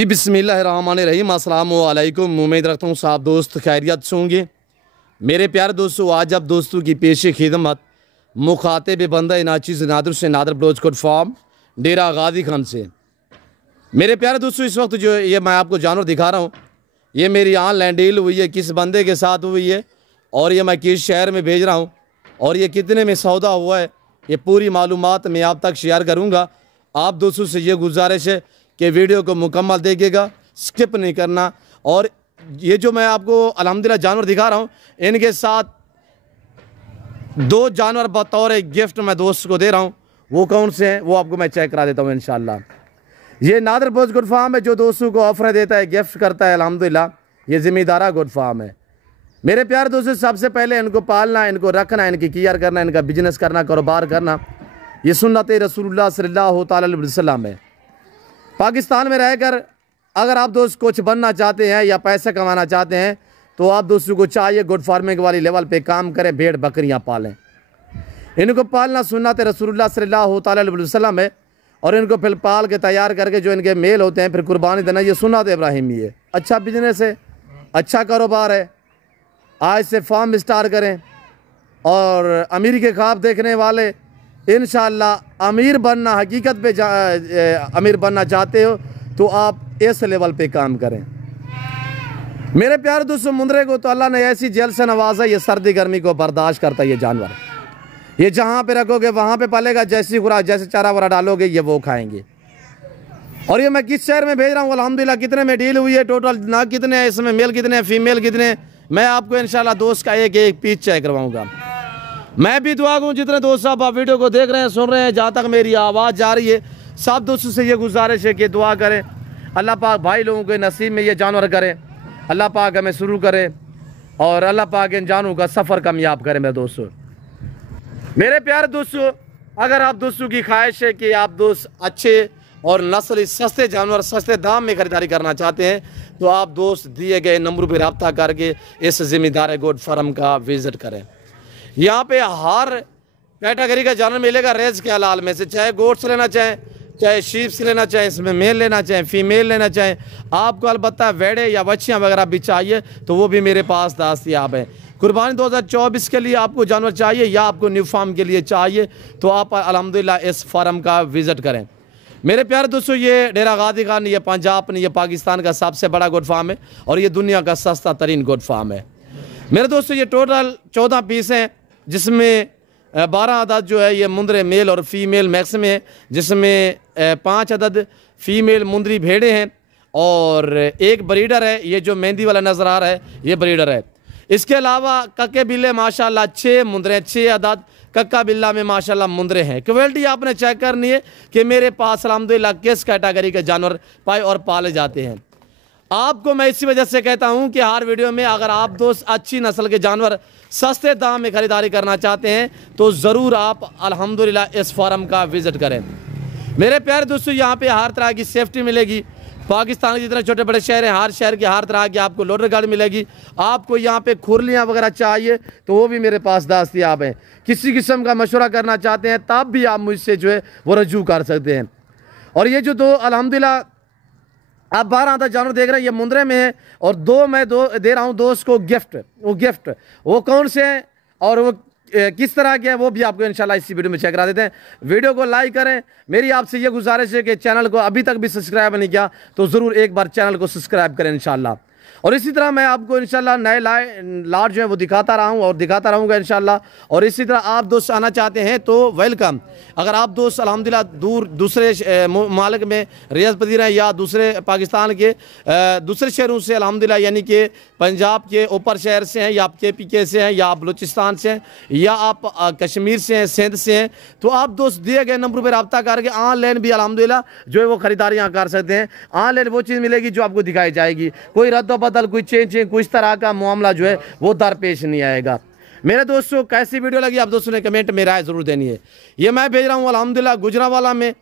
जी बिस्मिल्लाहिर्रहमानिर्रहीम। अस्सलामु अलैकुम। उम्मीद रखता हूँ साहब दोस्त खैरियत से होंगे। मेरे प्यारे दोस्तों, आज अब दोस्तों की पेश खिदमत मुखातिब बंदा नाचीज़ नादर से नादर ब्लोचकोट फार्म डेरा गाजी खान से। मेरे प्यारे दोस्तों, इस वक्त जो ये मैं आपको जानवर दिखा रहा हूँ, ये मेरी ऑनलाइन डील हुई है, किस बंदे के साथ हुई है और ये मैं किस शहर में भेज रहा हूँ और ये कितने में सौदा हुआ है, ये पूरी मालूमात मैं आप तक शेयर करूँगा। आप दोस्तों से ये गुजारिश है कि वीडियो को मुकम्मल देखिएगा, स्किप नहीं करना। और ये जो मैं आपको अल्हम्दुलिल्लाह जानवर दिखा रहा हूँ, इनके साथ दो जानवर बतौर गिफ्ट मैं दोस्त को दे रहा हूँ। वो कौन से हैं वो आपको मैं चेक करा देता हूँ इंशाल्लाह। ये नादर बोझ गुड फार्म है जो दोस्तों को ऑफर देता है, गिफ्ट करता है अल्हम्दुलिल्लाह। ये ज़िम्मेदारा गुड फार्म है। मेरे प्यारे दोस्तों, सबसे पहले इनको पालना, इनको रखना, इनकी केयर करना, इनका बिजनेस करना, कारोबार करना, ये सुन्नत रसूलुल्लाह सल्लल्लाहु अलैहि वसल्लम है। पाकिस्तान में रहकर अगर आप दोस्त कुछ बनना चाहते हैं या पैसा कमाना चाहते हैं तो आप दोस्तों को चाहिए गुड फार्मिंग वाली लेवल पे काम करें, भेड़ बकरियां पालें। इनको पालना सुन्नत रसूलुल्लाह सल्लल्लाहु अलैहि वसल्लम है और इनको फिर पाल के तैयार करके जो इनके मेल होते हैं फिर कुर्बानी देना, ये सुन्नत इब्राहिमी है। अच्छा बिजनेस है, अच्छा कारोबार है। आज से फार्म स्टार्ट करें और अमीर के ख्वाब देखने वाले इंशाअल्लाह अमीर बनना, हकीकत पे अमीर बनना चाहते हो तो आप इस लेवल पे काम करें। मेरे प्यारे दोस्तों, मुंदरे को तो अल्लाह ने ऐसी जेल से नवाजा, ये सर्दी गर्मी को बर्दाश्त करता है। ये जानवर ये जहाँ पे रखोगे वहाँ पे पलेगा, जैसी खुराक जैसे चारा वारा डालोगे ये वो खाएंगे। और ये मैं किस शहर में भेज रहा हूँ अल्हम्दुलिल्लाह, कितने में डील हुई है, टोटल ना कितने हैं इसमें, मेल कितने हैं, फीमेल कितने हैं, मैं आपको इंशाल्लाह दोस्त का एक एक पीस चेक करवाऊँगा। मैं भी दुआ करूँ जितने दोस्त साहब आप वीडियो को देख रहे हैं, सुन रहे हैं, जहाँ तक मेरी आवाज़ जा रही है, सब दोस्तों से ये गुजारिश है कि दुआ करें, अल्लाह पाक भाई लोगों के नसीब में ये जानवर करें, अल्लाह पाक हमें शुरू करे और अल्लाह पाक इन जानवरों का सफ़र कामयाब करें। मेरे दोस्तों, मेरे प्यारे दोस्तों, अगर आप दोस्तों की ख्वाहिश है कि आप दोस्त अच्छे और नस्ल सस्ते जानवर सस्ते दाम में ख़रीदारी करना चाहते हैं तो आप दोस्त दिए गए नंबरों पर रब्ता करके इस ज़िम्मेदार गोट फार्म का विज़िट करें। यहाँ पे हर कैटेगरी का जानवर मिलेगा रेज के हलाल में से, चाहे गोट्स लेना चाहें, चाहे शीप्स लेना चाहें, इसमें मेल लेना चाहें, फीमेल लेना चाहें। आपको अलबत्ता वेड़े या बच्चियाँ वगैरह भी चाहिए तो वो भी मेरे पास दस्तयाब हैं। कुर्बानी 2024 के लिए आपको जानवर चाहिए या आपको न्यू फार्म के लिए चाहिए तो आप अल्हम्दुलिल्लाह इस फार्म का विज़िट करें। मेरे प्यारे दोस्तों, ये डेरा गाजी खान, ये पंजाब ने, ये पाकिस्तान का सबसे बड़ा गोट फार्म है और ये दुनिया का सस्ता तरीन गोट फार्म है। मेरे दोस्तों, ये टोटल 14 पीस हैं जिसमें 12 अदद जो है ये मुंदरे मेल और फीमेल मैक्स में है, जिसमें 5 अदद फीमेल मुंदरी भेड़े हैं और एक ब्रीडर है। ये जो मेहंदी वाला नज़र आ रहा है ये ब्रीडर है। इसके अलावा कक्के बिल्ले माशाल्लाह 6 मुंदरे, 6 अदद कक्का बिल्ला में माशाल्लाह मुंदरे हैं। क्वालिटी आपने चेक करनी है कि मेरे पास अल्हम्दुलिल्लाह किस कैटेगरी के जानवर पाए और पाले जाते हैं। आपको मैं इसी वजह से कहता हूं कि हर वीडियो में अगर आप दोस्त अच्छी नस्ल के जानवर सस्ते दाम में ख़रीदारी करना चाहते हैं तो ज़रूर आप अल्हम्दुलिल्लाह इस फार्म का विज़िट करें। मेरे प्यारे दोस्तों, यहाँ पे हर तरह की सेफ्टी मिलेगी। पाकिस्तान के जितने छोटे बड़े शहर हैं, हर शहर की हर तरह की आपको लोडर गाड़ी मिलेगी। आपको यहाँ पे खुरलियाँ वगैरह चाहिए तो वो भी मेरे पास दस्तयाब हैं। किसी किस्म का मशवरा करना चाहते हैं तब भी आप मुझसे जो है वो रजू कर सकते हैं। और ये जो दो अल्हम्दुलिल्लाह आप 12 अदद जानवर देख रहे हैं ये मुंदरे में है और दो मैं दे रहा हूँ दोस्त को गिफ्ट। वो कौन से हैं और वो किस तरह के हैं वो भी आपको इंशाल्लाह इसी वीडियो में चेक करा देते हैं। वीडियो को लाइक करें। मेरी आपसे ये गुजारिश है कि चैनल को अभी तक भी सब्सक्राइब नहीं किया तो ज़रूर एक बार चैनल को सब्सक्राइब करें इंशाल्लाह। और इसी तरह मैं आपको इंशाल्लाह नए लाट जो है वो दिखाता रहा हूँ और दिखाता रहूँगा इंशाल्लाह। और इसी तरह आप दोस्त आना चाहते हैं तो वेलकम। अगर आप दोस्त अल्हम्दुलिल्लाह दूसरे मालिक में रियासत पजीर हैं या दूसरे पाकिस्तान के दूसरे शहरों से अल्हम्दुलिल्लाह यानी कि पंजाब के ऊपर शहर से हैं या आप KPK से हैं या आप बलूचिस्तान से हैं या आप कश्मीर से हैं, सिंध से हैं तो आप दोस्त दिए गए नंबर पर रब्ता करके ऑनलाइन भी अल्हम्दुलिल्लाह जो है वो ख़रीदारियाँ कर सकते हैं। ऑनलाइन वो चीज़ मिलेगी जो आपको दिखाई जाएगी, कोई रद्द बदल, कोई चेंज कोई इस तरह का मामला जो है वो दरपेश नहीं आएगा। मेरे दोस्तों, कैसी वीडियो लगी आप दोस्तों ने कमेंट में राय ज़रूर देनी है। ये मैं भेज रहा हूँ अल्हम्दुलिल्लाह गुजरावाला में।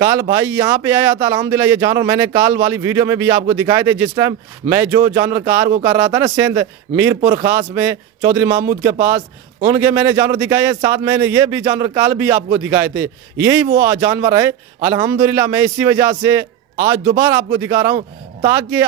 कल भाई यहाँ पे आया था अल्हम्दुलिल्लाह, ये जानवर मैंने कल वाली वीडियो में भी आपको दिखाए थे जिस टाइम मैं जो जानवर कार को कर रहा था ना सिंध मीरपुर ख़ास में चौधरी महमूद के पास, उनके मैंने जानवर दिखाए, साथ मैंने ये भी जानवर कल भी आपको दिखाए थे। यही वो जानवर है अल्हम्दुलिल्लाह। मैं इसी वजह से आज दोबारा आपको दिखा रहा हूँ ताकि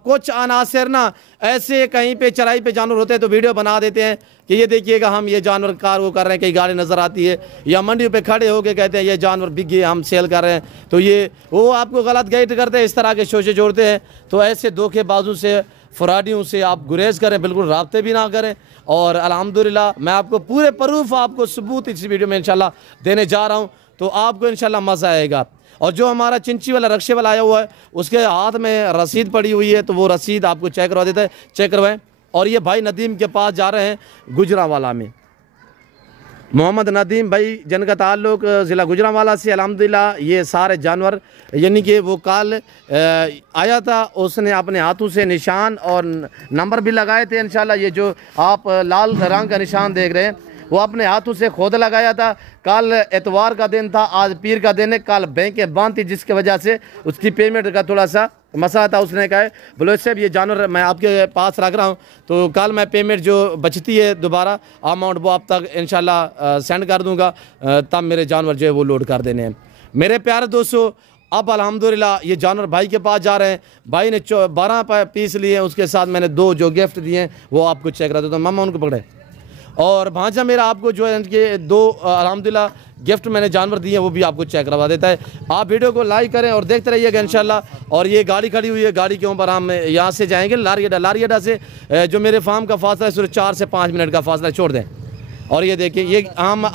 कुछ अनासर ना ऐसे कहीं पे चराई पे जानवर होते हैं तो वीडियो बना देते हैं कि ये देखिएगा हम ये जानवर कार वो कर रहे हैं, कहीं गाड़ी नज़र आती है, या मंडी पे खड़े होके कहते हैं ये जानवर बिक गए हम सेल कर रहे हैं, तो ये वो आपको गलत गाइड करते हैं, इस तरह के शोशे जोड़ते हैं। तो ऐसे धोखेबाजों से, फ्रॉडियों से आप गुरेज करें, बिल्कुल राब्ते भी ना करें। और अल्हम्दुलिल्लाह मैं आपको पूरे प्रूफ, आपको सबूत इस वीडियो में इंशाल्लाह देने जा रहा हूँ, तो आपको इंशाल्लाह मज़ा आएगा। और जो हमारा चिंची वाला रक्शे वाला आया हुआ है उसके हाथ में रसीद पड़ी हुई है, तो वो रसीद आपको चेक करवा देता है, चेक करवाएं। और ये भाई नदीम के पास जा रहे हैं गुजरांवाला में, मोहम्मद नदीम भाई जिनका ताल्लुक ज़िला गुजरांवाला से। अल्हम्दुलिल्लाह ये सारे जानवर यानी कि वो कल आया था, उसने अपने हाथों से निशान और नंबर भी लगाए थे। इंशाल्लाह ये जो आप लाल रंग का निशान देख रहे हैं वो अपने हाथों से खुद लगाया था। कल एतवार का दिन था, आज पीर का दिन है, कल बैंकें बंद थी जिसकी वजह से उसकी पेमेंट का थोड़ा सा मसला था। उसने कहा बोलो साहब ये जानवर मैं आपके पास रख रहा हूँ, तो कल मैं पेमेंट जो बचती है दोबारा अमाउंट वो आप तक इंशाल्लाह सेंड कर दूँगा, तब मेरे जानवर जो है वो लोड कर देने हैं। मेरे प्यारे दोस्तों, अब अल्हम्दुलिल्लाह ये जानवर भाई के पास जा रहे हैं। भाई ने 12 पीस लिए हैं, उसके साथ मैंने 2 जो गिफ्ट दिए हैं वो आपको चेक करा देता हूँ। मामा उनको पकड़े। और भांजा मेरा आपको जो है इनके 2 अल्हम्दुलिल्लाह गिफ्ट मैंने जानवर दिए हैं वो भी आपको चेक करवा देता है। आप वीडियो को लाइक करें और देखते रहिएगा इंशाल्लाह। और ये गाड़ी खड़ी हुई है, गाड़ी के ऊपर हम यहाँ से जाएंगे लारियडा से जो मेरे फार्म का फासला है सिर्फ 4 से 5 मिनट का फासला छोड़ दें। और ये देखिए ये हम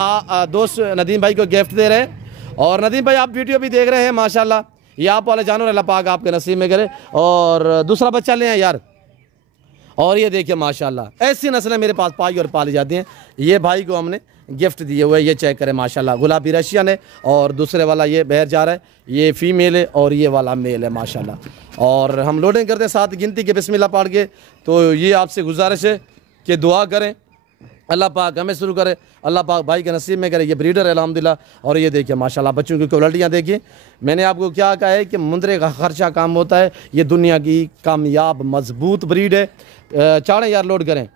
दोस्त नदीम भाई को गिफ्ट दे रहे हैं। और नदीम भाई आप वीडियो भी देख रहे हैं माशाल्लाह, ये आप वाले जानवर अल्लाह पाक आपके नसीब में करे और दूसरा बच्चा ले आए यार। और ये देखिए माशाल्लाह ऐसी नस्लें मेरे पास पाई और पाली जाती हैं। ये भाई को हमने गिफ्ट दिए हुए, ये चेक करें माशाल्लाह, गुलाबी रशियन है। और दूसरे वाला ये बहर जा रहा है, ये फीमेल है और ये वाला मेल है माशाल्लाह। और हम लोडिंग करते हैं 7 गिनती के बिस्मिल्लाह पढ़ के। तो ये आपसे गुजारिश है कि दुआ करें, अल्लाह पाक हमें शुरू करे, अल्लाह पाक भाई के नसीब में करे। ये ब्रीडर है अल्हम्दुलिल्लाह। और ये देखिए माशाल्लाह बच्चों की क्वालिटियाँ देखिए। मैंने आपको क्या कहा है कि मुंदरे का खर्चा कम होता है, ये दुनिया की कामयाब मजबूत ब्रीड है। चाड़ें यार लोड करें।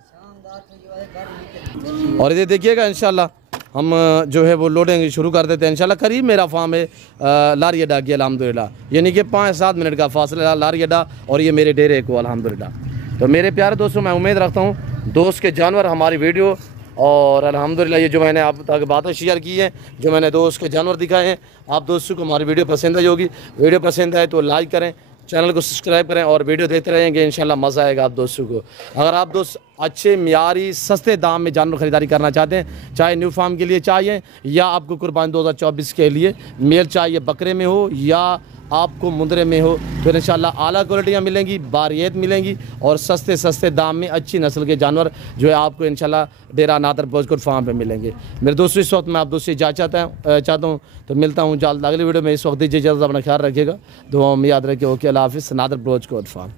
और ये देखिएगा इंशाल्लाह हम जो है वो लोडिंग शुरू कर देते हैं इंशाल्लाह। करीब मेरा फार्म है लारियडा की अल्हम्दुलिल्लाह, यानी कि 5-7 मिनट का फासला लारियडा और ये मेरे डेरे को अल्हम्दुलिल्लाह। तो मेरे प्यारे दोस्तों, मैं उम्मीद रखता हूँ दोस्त के जानवर हमारी वीडियो और अल्हम्दुलिल्लाह ये जो मैंने आप तक बातें शेयर की हैं, जो मैंने दोस्त के जानवर दिखाए हैं, आप दोस्तों को हमारी वीडियो पसंद आई होगी। वीडियो पसंद आए तो लाइक करें, चैनल को सब्सक्राइब करें और वीडियो देखते रहेंगे, इंशाल्लाह मज़ा आएगा आप दोस्तों को। अगर आप दोस्त अच्छे मियारी सस्ते दाम में जानवर ख़रीदारी करना चाहते हैं, चाहे न्यू फार्म के लिए चाहिए या आपको कुर्बानी 2024 के लिए मेल चाहिए, बकरे में हो या आपको मुंदरे में हो, तो इंशाल्लाह आला क्वालिटियाँ मिलेंगी, बारियत मिलेंगी और सस्ते सस्ते दाम में अच्छी नस्ल के जानवर जो है आपको इंशाल्लाह डेरा नादर पोस्टकोड फार्म पे मिलेंगे। मेरे दोस्तों इस वक्त मैं आप दोस्तों से चाहता हूँ तो मिलता हूँ जल्द अगली वीडियो में। इस वक्त दीजिए इजाज़त, अपना ख्याल रखिएगा, दुआओं में याद रखिए। ओके, अल्लाह हाफ़िज़। नादर पोस्टकोड फार्म।